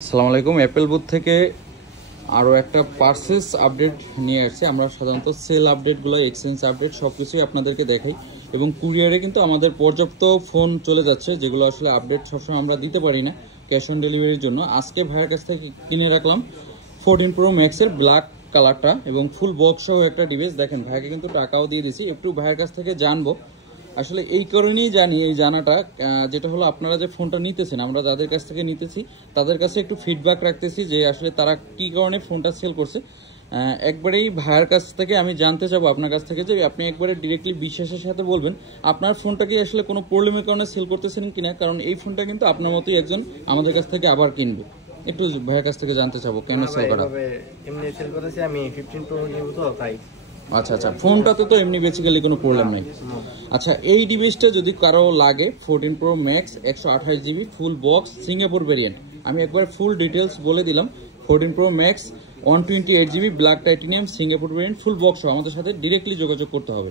আসসালামু আলাইকুম। Apple booth থেকে আরও একটা পার্সেস আপডেট নিয়ে আসছে। আমরা সাধারণত সেল আপডেটগুলো, এক্সচেঞ্জ আপডেট সব কিছুই আপনাদেরকে দেখাই এবং কুরিয়ারে কিন্তু আমাদের পর্যাপ্ত ফোন চলে যাচ্ছে, যেগুলো আসলে আপডেট সবসময় আমরা দিতে পারি না ক্যাশ অন ডেলিভারির জন্য। আজকে ভাইয়ের কাছ থেকে কিনে রাখলাম 14 প্রো ম্যাক্সের ব্ল্যাক কালারটা এবং ফুল বক্স সহ একটা ডিভাইস। দেখেন ভাইকে কিন্তু টাকাও দিয়ে দিয়েছি। একটু ভাইয়ের কাছ থেকে জানবো আসলে এই কারণেই জানি, এই জানাটা যেটা হলো আপনারা যে ফোনটা নিতেছেন, আমরা যাদের কাছ থেকে নিতেছি তাদের কাছে একটু ফিডব্যাক রাখতেছি যে আসলে তারা কি কারণে ফোনটা সেল করছে। একবারেই ভাইয়ের কাছ থেকে আমি জানতে চাবো আপনার কাছ থেকে যে আপনি একবারে ডিরেক্টলি বিশ্বাসের সাথে বলবেন আপনার ফোনটাকে আসলে কোনো প্রবলেমের কারণে সেল করতেছেন কিনা, কারণ এই ফোনটা কিন্তু আপনার মতোই একজন আমাদের কাছ থেকে আবার কিনবে। একটু ভাইয়ের কাছ থেকে জানতে চাবো কেন সেল করা। এমনি সেল করেছি আমি 15 প্রো নিব তো তাই। আচ্ছা আচ্ছা, ফোনটাতে তো এমনি বেসিক্যালি কোনো প্রবলেম নেই। আচ্ছা, এই ডিভাইসটা যদি কারো লাগে 14 pro max 128 GB full box Singapore variant, আমি একবার ফুল ডিটেলস বলে দিলাম। 14 pro max 128 GB black titanium Singapore variant full box আমাদের সাথে ডিরেক্টলি যোগাযোগ করতে হবে।